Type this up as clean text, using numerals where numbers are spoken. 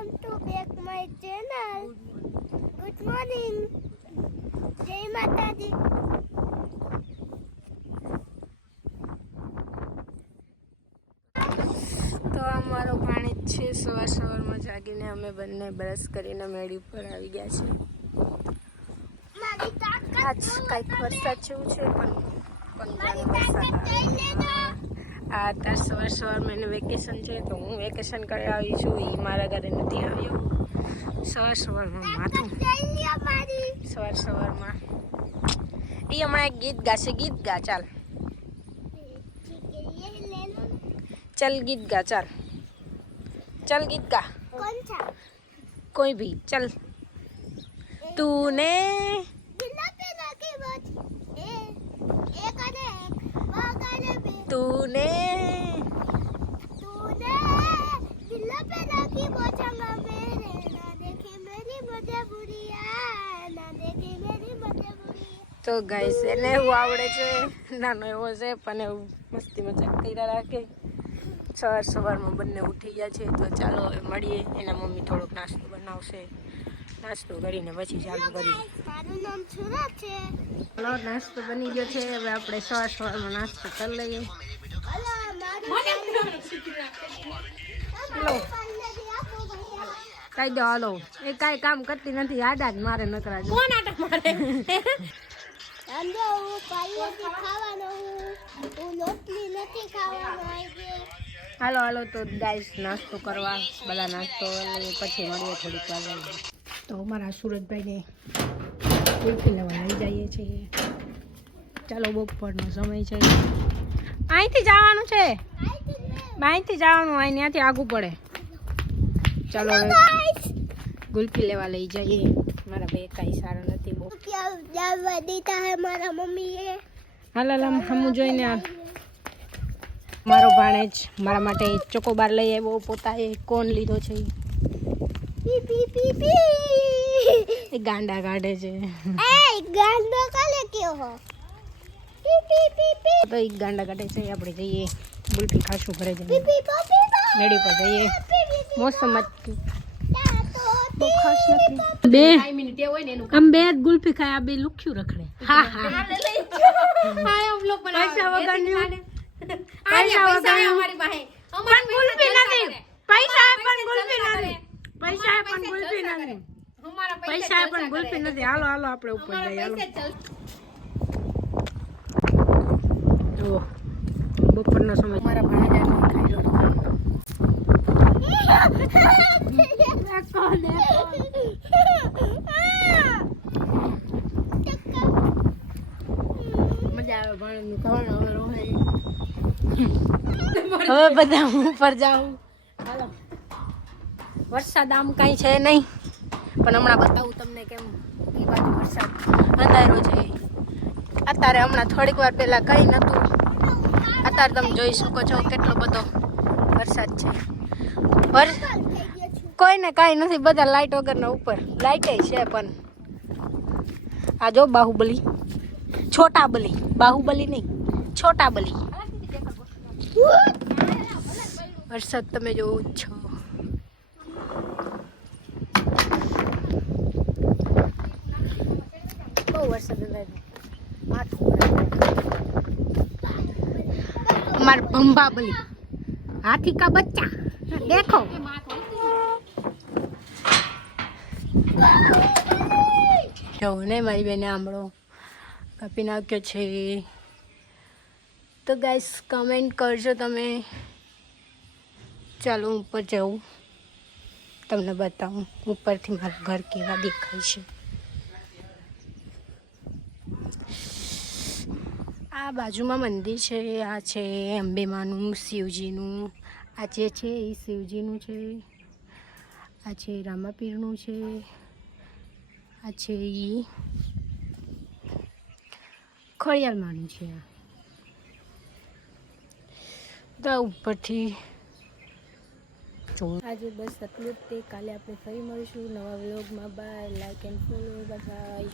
Welcome to back my channel. Good morning. જય માતાજી. તો અમારો પાણી જ છે. સવારમાં જાગીને અમે બંને બ્રશ કરીને મેળી ઉપર આવી ગયા છે. આજ કંઈક વરસાદ જેવું છે પણ આ અત્યારે સવારમાં એને વેકેશન છે તો હું વેકેશન કરી આવી છું. એ મારા ઘરે નથી આવ્યો. સવારમાં માથું સવારમાં એ હમણાં એક ગીત ગાશે. ગીત ગા ચાલ. चल गीत गा. चल चल गीत गा. कौन सा? कोई भी चल. तूने तूने તો ગાઈસ એને એવું આવડે છે. નાનો એવો છે પણ એવું મસ્તી મજાક કર્યા રાખે. સવારમાં બંને ઉઠી ગયા છે તો ચાલો હવે મળીએ. એના મમ્મી થોડોક નાસ્તો બનાવશે. નાસ્તો કરીને પછી ચાલુ કરીએ. મારું નામ સુરત છે. ચાલો નાસ્તો બની ગયો છે. હવે આપણે સવારમાં નાસ્તો કરી લઈએ. કઈ દો હાલો. એ કાંઈ કામ કરતી નથી. આડા જ મારે નકરા. કોણ આટા મારે? હાલો હાલો તો ગાઈસ નાસ્તો કરવા બધા નાસ્તો પછી મળીએ થોડીક વાર. તો અમારા સુરતભાઈને કુલ્ફી લેવા લઈ જઈએ છીએ. ચાલો બપોરનો સમય છે. અહીંથી જવાનું છે. અહીંથી જવાનું. અહીં ત્યાંથી આગું પડે. ચાલો કુલ્ફી લેવા લઈ જઈએ. મારા બે કાંઈ સારો નથી બહુ. દીધા હે મારા મમ્મીએ. હાલ હમું જોઈને મારો ભાણેજ મારા માટે ચોકોબાર લઈ આવ્યો. પોતાએ કોણ લીધો છે એ ગાંડા કાઢે છે. ગાંડો કાલે કયો હો તો એક ગાંડા કાઢે છે. આપણે જઈએ ગુલ્ફી ખાશું ઘરે જઈએ. મેળી પર જઈએ. મોસમ બહુ ખાસ નથી. બે આમ બે ગુલ્ફી ખાય. આ બે લુખ્યું રખડે. હા હા પૈસા વગર પૈસા પણ ગુલ્ફી નથી. હાલો હાલો આપણે ઉપર જઈએ. હાલો બપોરનો સમય. મારા ભાઈ મજા આવે ભણવાનું ખાવાનું. હવે બધા હું ઉપર જાઉં. હાલો વરસાદ આમ કાંઈ છે નહીં પણ હમણાં બતાવું તમને કેમ એ બાજુ વરસાદ અંધારો છે. અત્યારે હમણાં થોડીક વાર પહેલાં કંઈ નહોતું. અત્યારે તમે જોઈ શકો છો કેટલો બધો વરસાદ છે. કોઈને કાંઈ નથી. બધા લાઇટ વગરના ઉપર. લાઇટે છે પણ આ જો બાહુબલી છોટા બલી. બાહુબલી નહીં છોટા બલી. વરસાદ તમે જોવો છો. બહુ વરસાદ અમારે ભંભા બલી. હાથી કા બચ્ચા દેખો. જો ને મારી બેને આંબળો કાપી નાખ્યો છે. તો ગાઈસ કમેન્ટ કરજો તમે. ચાલો ઉપર જાઉં તમને બતાવું ઉપરથી મારું ઘર કેવા દેખાય છે. આ બાજુમાં મંદિર છે. આ છે અંબેમાનું શિવજીનું. આ જે છે એ શિવજીનું છે. આ છે રામાપીરનું છે. આ છે એ ખોડિયારમાંનું છે. તો ઉપરથી આજે બસ એટલું જ તે. કાલે આપણે ફરી મળીશું નવા વ્લોગમાં. Bye. Like and follow. By.